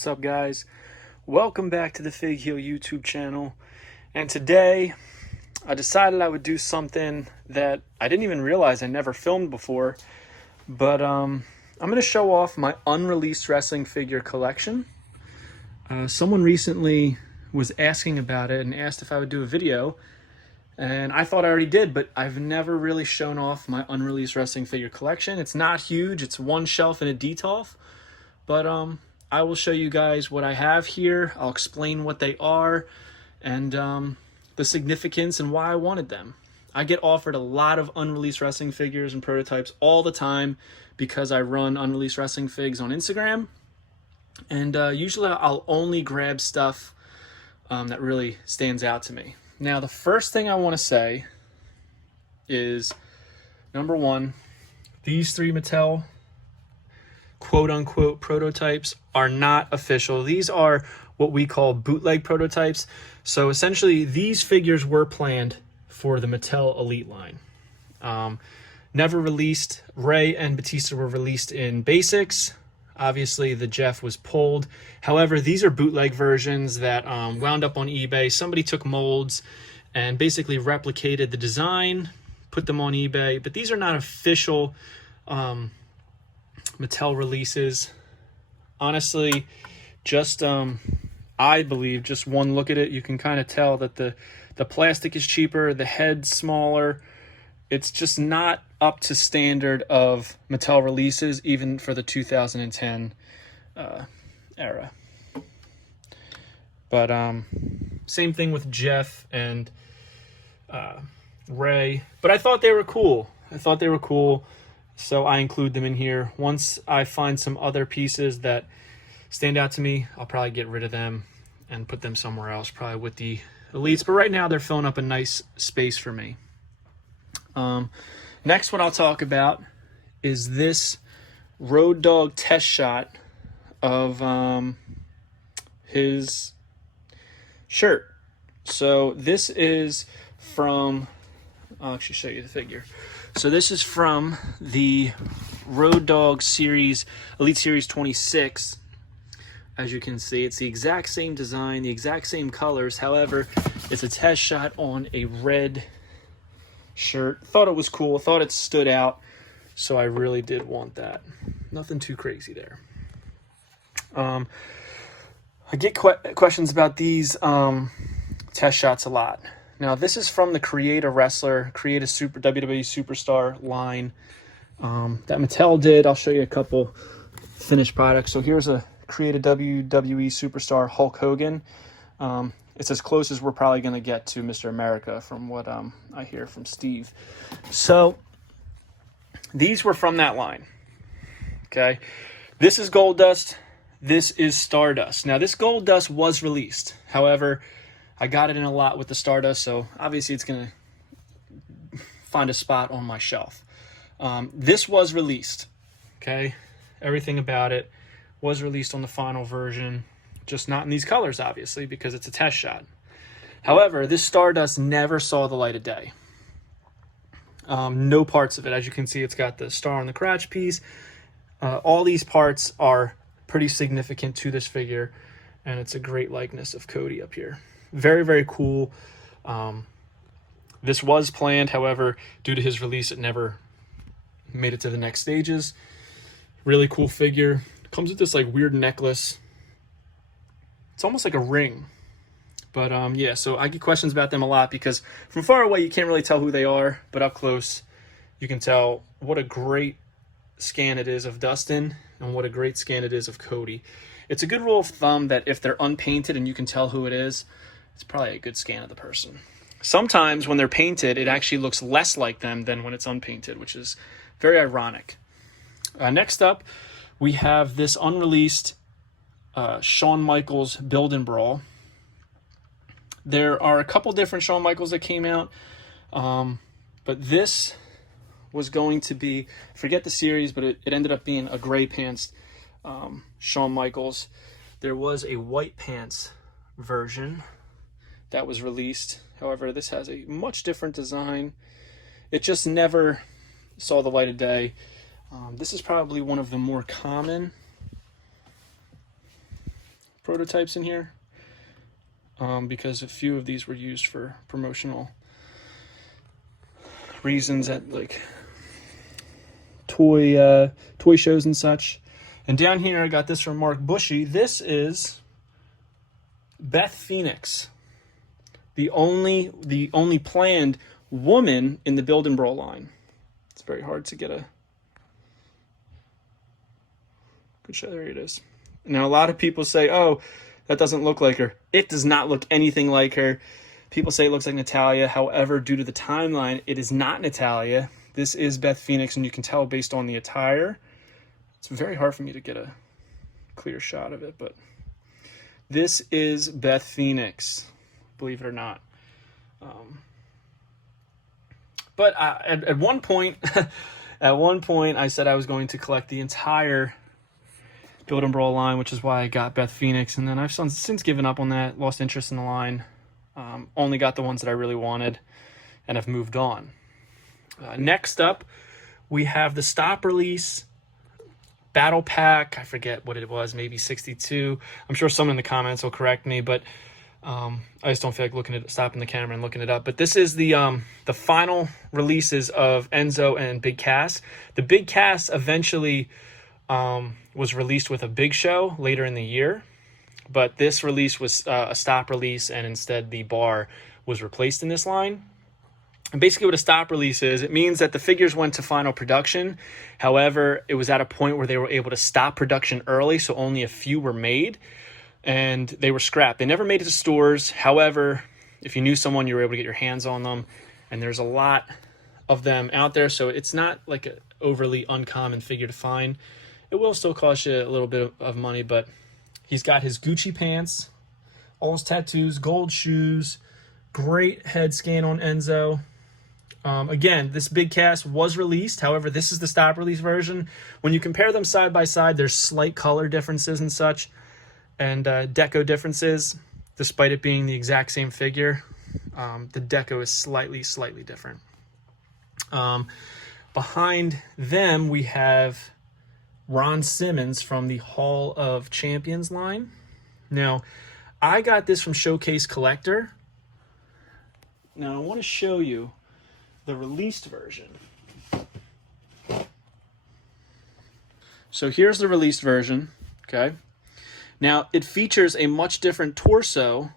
What's up, guys? Welcome back to the Fig Heel YouTube channel. And today I decided I would do something that I didn't even realize I never filmed before, but I'm going to show off my unreleased wrestling figure collection. Someone recently was asking about it and asked if I would do a video, and I thought I already did, but I've never really shown off my unreleased wrestling figure collection. It's not huge, it's one shelf and a detolf, but I will show you guys what I have here. I'll explain what they are and the significance and why I wanted them. I get offered a lot of unreleased wrestling figures and prototypes all the time because I run unreleased wrestling figs on Instagram, and usually I'll only grab stuff that really stands out to me. Now, the first thing I want to say is, number one, these three Mattel quote-unquote prototypes are not official. These are what we call bootleg prototypes. So essentially, these figures were planned for the Mattel Elite line. Never released. Ray and Batista were released in basics. Obviously, the Jeff was pulled. However, these are bootleg versions that wound up on eBay. Somebody took molds and basically replicated the design, put them on eBay. But these are not official Mattel releases. Honestly, just I believe just one look at it, you can kind of tell that the plastic is cheaper, the head's smaller. It's just not up to standard of Mattel releases, even for the 2010 era. But same thing with Jeff and Ray. But I thought they were cool. So I include them in here. Once I find some other pieces that stand out to me, I'll probably get rid of them and put them somewhere else, probably with the Elites. But right now, they're filling up a nice space for me. Next, what I'll talk about is this Road Dogg test shot of his shirt. So this is from, I'll actually show you the figure. So this is from the Road Dogg series, Elite Series 26. As you can see, it's the exact same design, the exact same colors. However, it's a test shot on a red shirt. Thought it was cool, thought it stood out, so I really did want that. Nothing too crazy there. I get questions about these test shots a lot. Now, this is from the Create a Wrestler, Create a Super WWE Superstar line that Mattel did. I'll show you a couple finished products. So here's a Create a WWE Superstar Hulk Hogan. It's as close as we're probably going to get to Mr. America from what I hear from Steve. So these were from that line. Okay, this is Gold Dust. This is Stardust. Now, this Gold Dust was released. However, I got it in a lot with the Stardust, so obviously it's going to find a spot on my shelf. This was released. Okay, everything about it was released on the final version. Just not in these colors, obviously, because it's a test shot. However, this Stardust never saw the light of day. No parts of it. As you can see, it's got the star on the crotch piece. All these parts are pretty significant to this figure, and it's a great likeness of Cody up here. Very, very cool. This was planned. However, due to his release, it never made it to the next stages. Really cool figure. Comes with this like weird necklace. It's almost like a ring. But yeah, so I get questions about them a lot because from far away you can't really tell who they are, but up close you can tell what a great scan it is of Dustin and what a great scan it is of Cody. It's a good rule of thumb that if they're unpainted and you can tell who it is, it's probably a good scan of the person. Sometimes when they're painted, it actually looks less like them than when it's unpainted, which is very ironic. Next up, we have this unreleased Shawn Michaels Build and Brawl. There are a couple different Shawn Michaels that came out, but this was going to be, forget the series, but it ended up being a gray pants Shawn Michaels. There was a white pants version that was released. However, this has a much different design. It just never saw the light of day. This is probably one of the more common prototypes in here, because a few of these were used for promotional reasons at like toy shows and such. And down here I got this from Mark Bushy. This is Beth Phoenix, the only planned woman in the Build and Brawl line. It's very hard to get a good shot. There it is. Now, a lot of people say, oh, that doesn't look like her. It does not look anything like her. People say it looks like Natalya. However, due to the timeline, it is not Natalya. This is Beth Phoenix, and you can tell based on the attire. It's very hard for me to get a clear shot of it, but this is Beth Phoenix, believe it or not. But at one point, I said I was going to collect the entire Build and Brawl line, which is why I got Beth Phoenix, and then I've since given up on that, lost interest in the line. Only got the ones that I really wanted, and have moved on. Next up, we have the stop release battle pack. I forget what it was, maybe 62. I'm sure someone in the comments will correct me, but I just don't feel like stopping the camera and looking it up. But this is the final releases of Enzo and Big Cass. The Big Cass eventually was released with a big show later in the year, but this release was a stop release, and instead the bar was replaced in this line. And basically what a stop release is, it means that the figures went to final production. However, it was at a point where they were able to stop production early, so only a few were made, and they were scrapped. They never made it to stores. However, if you knew someone, you were able to get your hands on them, and there's a lot of them out there, so it's not like an overly uncommon figure to find. It will still cost you a little bit of money, but he's got his Gucci pants, all his tattoos, gold shoes, great head scan on Enzo. Again, this Big Cass was released. However, this is the stop release version. When you compare them side by side, there's slight color differences and such, and deco differences, despite it being the exact same figure. The deco is slightly different. Behind them, we have Ron Simmons from the Hall of Champions line. Now, I got this from Showcase Collector. Now, I want to show you the released version. So here's the released version, okay? Now, it features a much different torso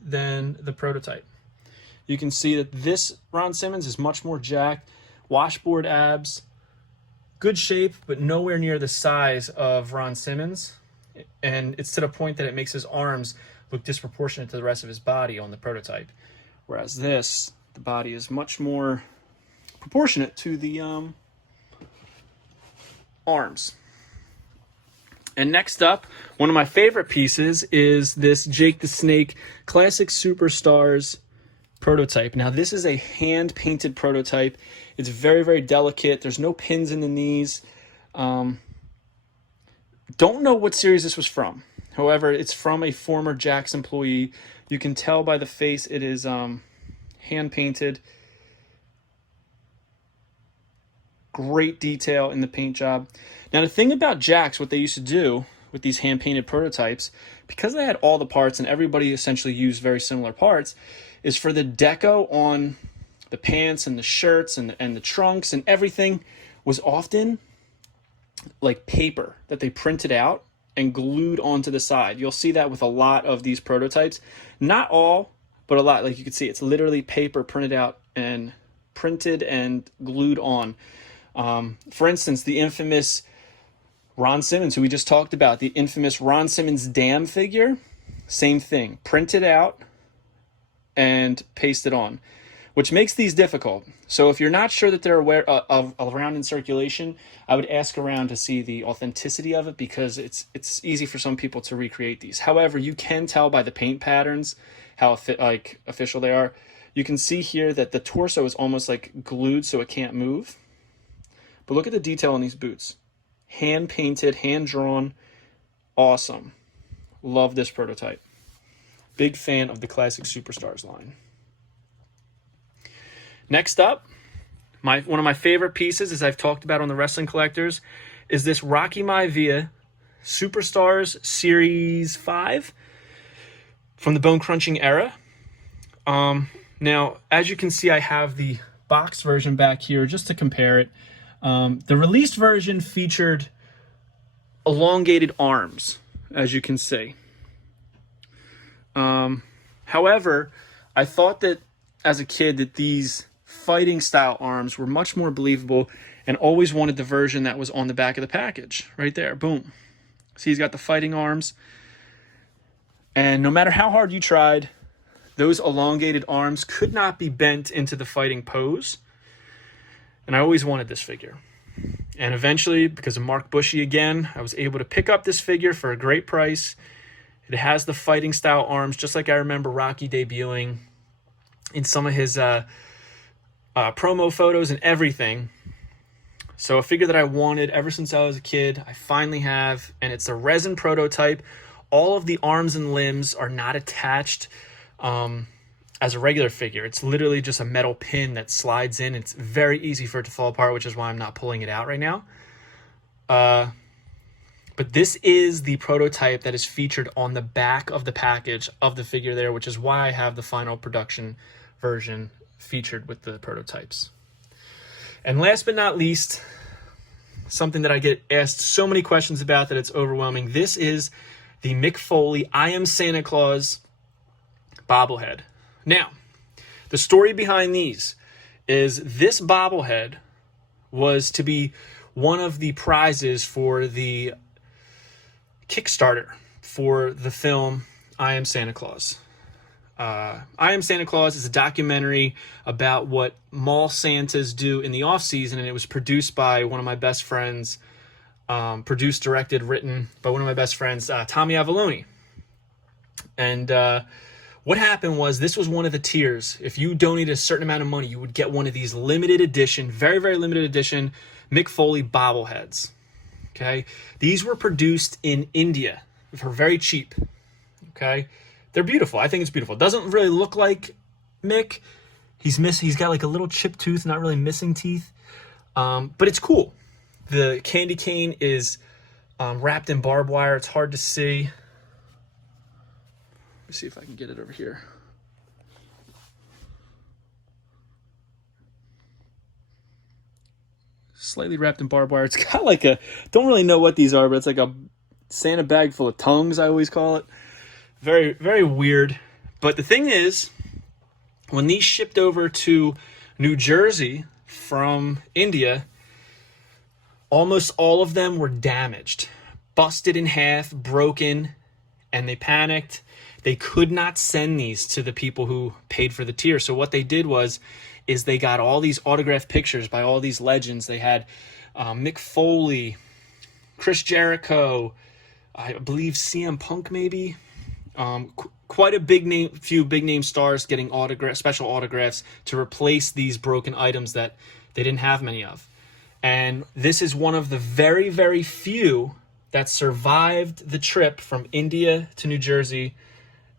than the prototype. You can see that this Ron Simmons is much more jacked, washboard abs, good shape, but nowhere near the size of Ron Simmons. And it's to the point that it makes his arms look disproportionate to the rest of his body on the prototype. Whereas this, the body is much more proportionate to the arms. And next up, one of my favorite pieces is this Jake the Snake Classic Superstars prototype. Now, this is a hand-painted prototype. It's very delicate. There's no pins in the knees. Don't know what series this was from. However, it's from a former Jax employee. You can tell by the face it is hand-painted. Great detail in the paint job. Now, the thing about Jax, what they used to do with these hand-painted prototypes, because they had all the parts and everybody essentially used very similar parts, is for the deco on the pants and the shirts and the trunks and everything was often like paper that they printed out and glued onto the side. You'll see that with a lot of these prototypes. Not all, but a lot. Like you can see, it's literally paper printed out and printed and glued on. For instance, the infamous Ron Simmons, who we just talked about, the infamous Ron Simmons Dam figure, same thing, printed out and pasted on, which makes these difficult. So if you're not sure that they're aware of around in circulation, I would ask around to see the authenticity of it, because it's easy for some people to recreate these. However, you can tell by the paint patterns how official they are. You can see here that the torso is almost like glued so it can't move. But look at the detail on these boots. Hand painted, hand drawn, awesome. Love this prototype. Big fan of the Classic Superstars line. Next up, one of my favorite pieces, as I've talked about on the Wrestling Collectors, is this Rocky Maivia Superstars Series 5 from the Bone Crunching era. Now, as you can see, I have the box version back here just to compare it. The released version featured elongated arms, as you can see. However, I thought that as a kid that these fighting style arms were much more believable, and always wanted the version that was on the back of the package. Right there, boom. See, he's got the fighting arms. And no matter how hard you tried, those elongated arms could not be bent into the fighting pose. And I always wanted this figure. And eventually, because of Mark Bushy again, I was able to pick up this figure for a great price. It has the fighting style arms, just like I remember Rocky debuting in some of his promo photos and everything. So a figure that I wanted ever since I was a kid, I finally have, and it's a resin prototype. All of the arms and limbs are not attached as a regular figure. It's literally just a metal pin that slides in. It's very easy for it to fall apart, which is why I'm not pulling it out right now. But this is the prototype that is featured on the back of the package of the figure there, which is why I have the final production version featured with the prototypes. And last but not least, something that I get asked so many questions about that it's overwhelming. This is the Mick Foley I Am Santa Claus bobblehead. Now, the story behind these is this bobblehead was to be one of the prizes for the Kickstarter for the film I Am Santa Claus. I Am Santa Claus is a documentary about what mall Santas do in the off season, and it was produced by one of my best friends, produced, directed, written by one of my best friends, Tommy Avalone. And what happened was, this was one of the tiers. If you donated a certain amount of money, you would get one of these limited edition, very, very limited edition Mick Foley bobbleheads. Okay, these were produced in India for very cheap. Okay, they're beautiful. I think it's beautiful. It doesn't really look like Mick. He's got like a little chipped tooth, not really missing teeth, but it's cool. The candy cane is wrapped in barbed wire. It's hard to see. Let me see if I can get it over here. Slightly wrapped in barbed wire. It's got like a, don't really know what these are, but it's like a Santa bag full of tongues, I always call it. Very, very weird. But the thing is, when these shipped over to New Jersey from India, almost all of them were damaged, busted in half, broken, and they panicked. They could not send these to the people who paid for the tier. So what they did is they got all these autographed pictures by all these legends. They had Mick Foley, Chris Jericho, I believe CM Punk maybe. Quite a few big name stars getting special autographs to replace these broken items that they didn't have many of. And this is one of the very, very few that survived the trip from India to New Jersey.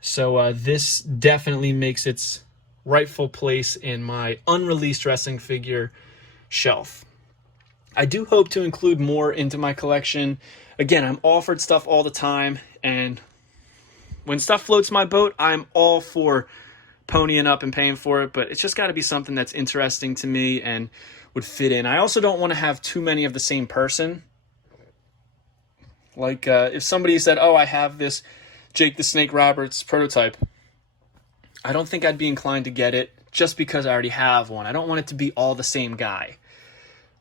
So this definitely makes its rightful place in my unreleased wrestling figure shelf. I do hope to include more into my collection. Again, I'm offered stuff all the time, and when stuff floats my boat, I'm all for ponying up and paying for it, but it's just got to be something that's interesting to me and would fit in. I also don't want to have too many of the same person. Like if somebody said, oh, I have this Jake the Snake Roberts prototype, I don't think I'd be inclined to get it just because I already have one. I don't want it to be all the same guy.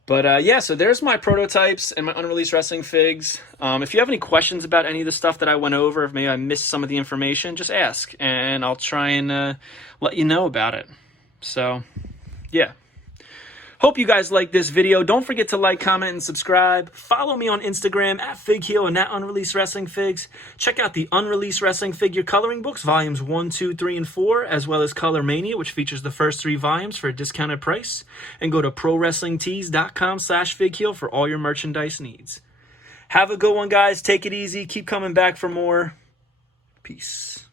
But yeah, so there's my prototypes and my unreleased wrestling figs. If you have any questions about any of the stuff that I went over, if maybe I missed some of the information, just ask, and I'll try and let you know about it. So, yeah. Hope you guys like this video. Don't forget to like, comment, and subscribe. Follow me on Instagram at FigHeel and at Unreleased Wrestling Figs. Check out the Unreleased Wrestling Figure Coloring Books, Volumes 1, 2, 3, and 4, as well as Color Mania, which features the first 3 volumes for a discounted price. And go to ProWrestlingTees.com/FigHeel for all your merchandise needs. Have a good one, guys. Take it easy. Keep coming back for more. Peace.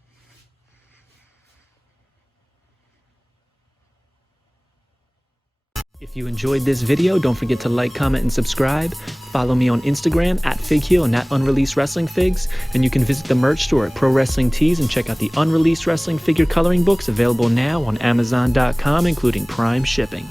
If you enjoyed this video, don't forget to like, comment, and subscribe. Follow me on Instagram at FigHeal and at Unreleased Wrestling Figs. And you can visit the merch store at Pro Wrestling Tees and check out the Unreleased Wrestling Figure coloring books available now on Amazon.com, including Prime shipping.